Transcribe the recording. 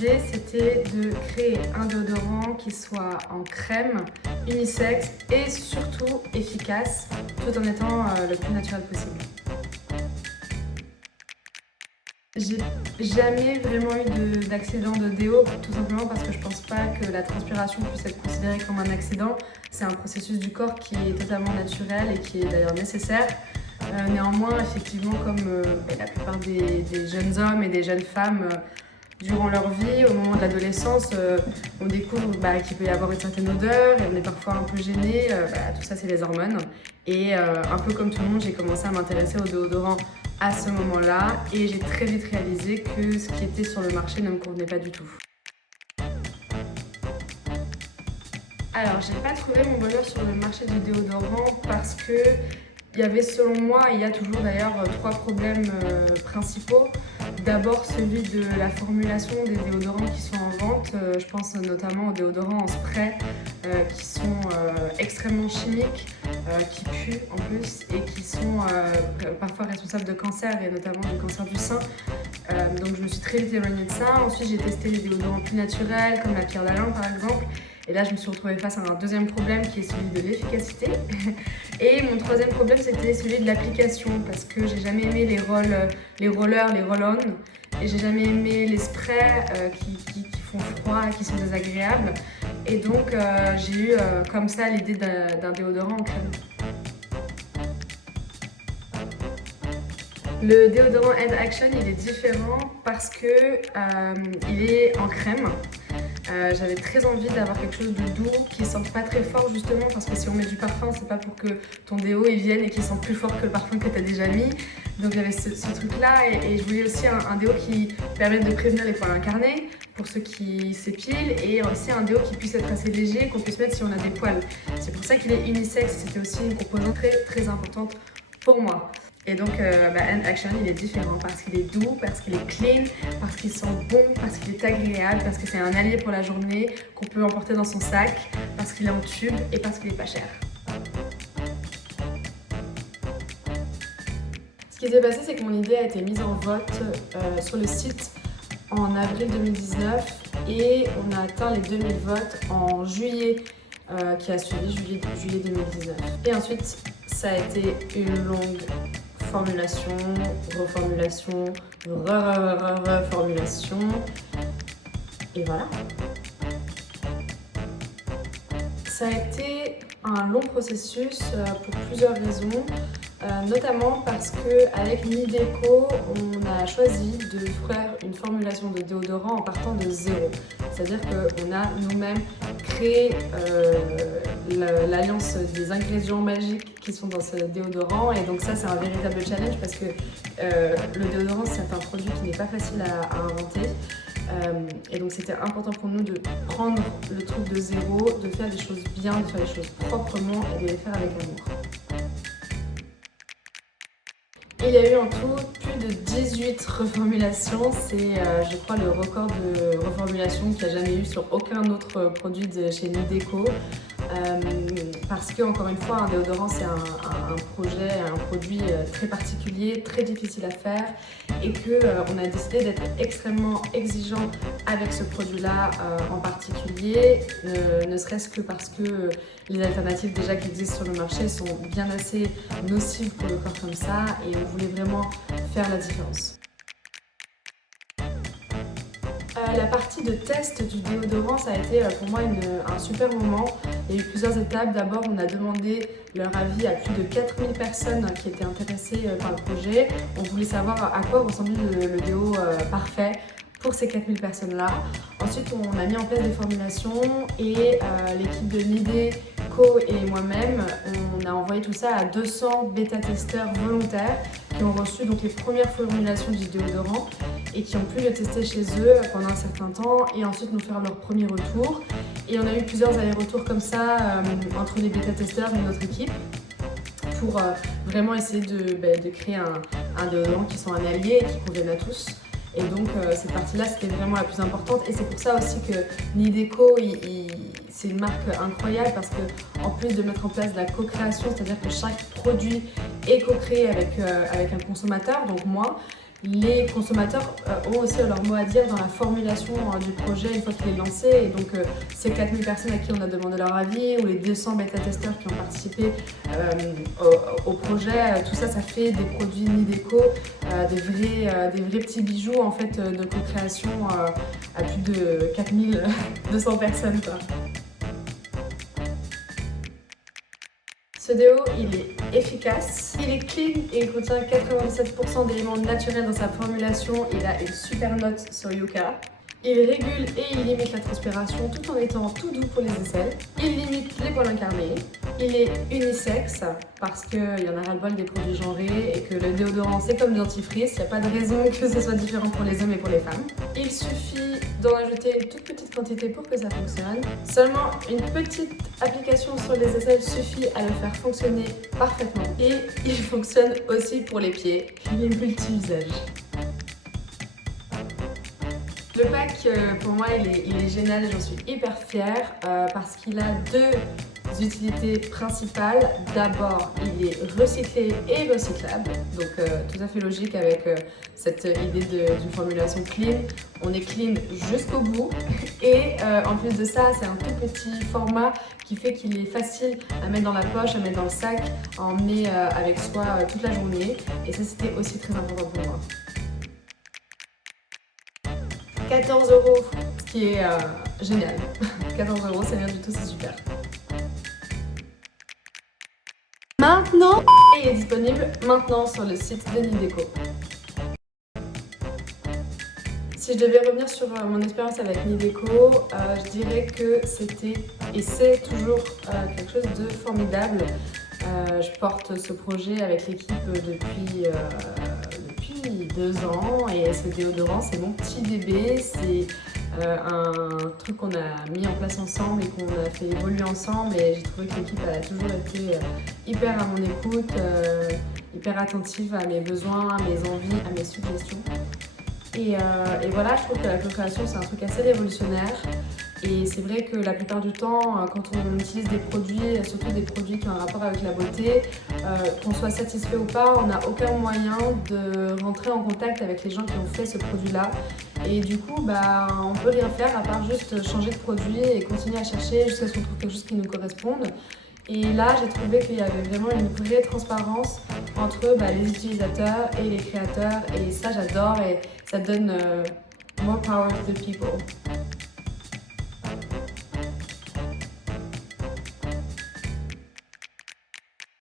l'idée c'était de créer un déodorant qui soit en crème, unisexe et surtout efficace, tout en étant le plus naturel possible. J'ai jamais vraiment eu d'accident de déo, tout simplement parce que je pense pas que la transpiration puisse être considérée comme un accident. C'est un processus du corps qui est totalement naturel et qui est d'ailleurs nécessaire. Néanmoins, effectivement, comme la plupart des jeunes hommes et des jeunes femmes, durant leur vie, au moment de l'adolescence, on découvre qu'il peut y avoir une certaine odeur et on est parfois un peu gêné. Tout ça, c'est les hormones. Et un peu comme tout le monde, j'ai commencé à m'intéresser au déodorant à ce moment-là et j'ai très vite réalisé que ce qui était sur le marché ne me convenait pas du tout. Alors, j'ai pas trouvé mon bonheur sur le marché du déodorant parce que il y avait selon moi, et il y a toujours d'ailleurs, trois problèmes principaux. D'abord celui de la formulation des déodorants qui sont en vente. Je pense notamment aux déodorants en spray qui sont extrêmement chimiques, qui puent en plus et qui sont parfois responsables de cancer et notamment du cancer du sein. Donc je me suis très vite éloignée de ça. Ensuite j'ai testé les déodorants plus naturels comme la pierre d'Alain par exemple. Et là, je me suis retrouvée face à un deuxième problème qui est celui de l'efficacité. Et mon troisième problème, c'était celui de l'application parce que j'ai jamais aimé les rollers, les roll-on. Et j'ai jamais aimé les sprays qui font froid, qui sont désagréables. Et donc, j'ai eu comme ça l'idée d'un déodorant en crème. Le déodorant Head Action, il est différent parce que il est en crème. J'avais très envie d'avoir quelque chose de doux qui sente pas très fort justement parce que si on met du parfum c'est pas pour que ton déo il vienne et qu'il sente plus fort que le parfum que tu as déjà mis. Donc j'avais ce truc là et je voulais aussi un déo qui permette de prévenir les poils incarnés pour ceux qui s'épilent et aussi un déo qui puisse être assez léger qu'on puisse mettre si on a des poils. C'est pour ça qu'il est unisexe, c'était aussi une composante très importante pour moi. Et donc, Hand Action, il est différent parce qu'il est doux, parce qu'il est clean, parce qu'il sent bon, parce qu'il est agréable, parce que c'est un allié pour la journée qu'on peut emporter dans son sac, parce qu'il est en tube et parce qu'il est pas cher. Ce qui s'est passé, c'est que mon idée a été mise en vote sur le site en avril 2019 et on a atteint les 2000 votes en juillet qui a suivi, juillet 2019. Et ensuite, ça a été une longue formulation, reformulation, reformulation, et voilà. Ça a été un long processus pour plusieurs raisons, notamment parce qu'avec Nideco, on a choisi de faire une formulation de déodorant en partant de zéro. C'est-à-dire qu'on a nous-mêmes créé l'alliance des ingrédients magiques qui sont dans ce déodorant et donc ça c'est un véritable challenge parce que le déodorant c'est un produit qui n'est pas facile à inventer. Et donc c'était important pour nous de prendre le truc de zéro, de faire des choses bien, de faire les choses proprement et de les faire avec amour. Il y a eu en tout plus de 18 reformulations, c'est je crois le record de reformulation qu'il n'y a jamais eu sur aucun autre produit de chez Nideco. Parce que encore une fois un déodorant c'est un produit très particulier, très difficile à faire et qu'on a décidé d'être extrêmement exigeant avec ce produit-là en particulier, ne serait-ce que parce que les alternatives déjà qui existent sur le marché sont bien assez nocives pour le corps comme ça et on voulait vraiment faire la différence. La partie de test du déodorant, ça a été pour moi un super moment. Il y a eu plusieurs étapes. D'abord, on a demandé leur avis à plus de 4000 personnes qui étaient intéressées par le projet. On voulait savoir à quoi ressemblait le déo parfait pour ces 4000 personnes-là. Ensuite, on a mis en place des formulations et l'équipe de Nideco et moi-même, on a envoyé tout ça à 200 bêta-testeurs volontaires qui ont reçu donc les premières formulations du déodorant et qui ont pu le tester chez eux pendant un certain temps et ensuite nous faire leur premier retour. Et on a eu plusieurs allers-retours comme ça entre les bêta-testeurs et notre équipe pour vraiment essayer de créer un déodorant qui soit un allié et qui convienne à tous. Et donc cette partie-là, c'était vraiment la plus importante. Et c'est pour ça aussi que Nideco, c'est une marque incroyable parce qu'en plus de mettre en place de la co-création, c'est-à-dire que chaque produit est co-créé avec un consommateur, donc moi, les consommateurs ont aussi leur mot à dire dans la formulation du projet une fois qu'il est lancé. Et donc ces 4000 personnes à qui on a demandé leur avis ou les 200 bêta-testeurs qui ont participé au projet, tout ça, ça fait des produits Nideco, des vrais petits bijoux en fait, de co-création à plus de 4200 personnes, quoi. Ce déo, il est efficace, il est clean et il contient 97% d'éléments naturels dans sa formulation. Il a une super note sur Yuka. Il régule et il limite la transpiration tout en étant tout doux pour les aisselles. Il limite les poils incarnés. Il est unisexe parce qu'il y en a ras-le-bol des produits genrés et que le déodorant c'est comme le dentifrice, il n'y a pas de raison que ce soit différent pour les hommes et pour les femmes. Il suffit d'en ajouter une toute petite quantité pour que ça fonctionne. Seulement une petite application sur les aisselles suffit à le faire fonctionner parfaitement. Et il fonctionne aussi pour les pieds. Il est multi-usage. Le pack, pour moi, il est génial et j'en suis hyper fière parce qu'il a deux utilités principales. D'abord, il est recyclé et recyclable, donc tout à fait logique avec cette idée d'une formulation clean. On est clean jusqu'au bout et en plus de ça, c'est un tout petit format qui fait qu'il est facile à mettre dans la poche, à mettre dans le sac, à emmener avec soi toute la journée et ça, c'était aussi très important pour moi. 14 €, ce qui est génial. 14 €, c'est rien du tout, c'est super. Maintenant, il est disponible maintenant sur le site de Nideco. Si je devais revenir sur mon expérience avec Nideco, je dirais que c'était et c'est toujours quelque chose de formidable. Je porte ce projet avec l'équipe depuis 2 ans et ce déodorant c'est mon petit bébé, c'est un truc qu'on a mis en place ensemble et qu'on a fait évoluer ensemble et j'ai trouvé que l'équipe a toujours été hyper à mon écoute, hyper attentive à mes besoins, à mes envies, à mes suggestions. Et voilà, je trouve que la co-création c'est un truc assez révolutionnaire. Et c'est vrai que la plupart du temps, quand on utilise des produits, surtout des produits qui ont un rapport avec la beauté, qu'on soit satisfait ou pas, on n'a aucun moyen de rentrer en contact avec les gens qui ont fait ce produit-là. Et du coup, on peut rien faire à part juste changer de produit et continuer à chercher jusqu'à ce qu'on trouve quelque chose qui nous corresponde. Et là, j'ai trouvé qu'il y avait vraiment une vraie transparence entre les utilisateurs et les créateurs. Et ça, j'adore et ça donne more power to the people.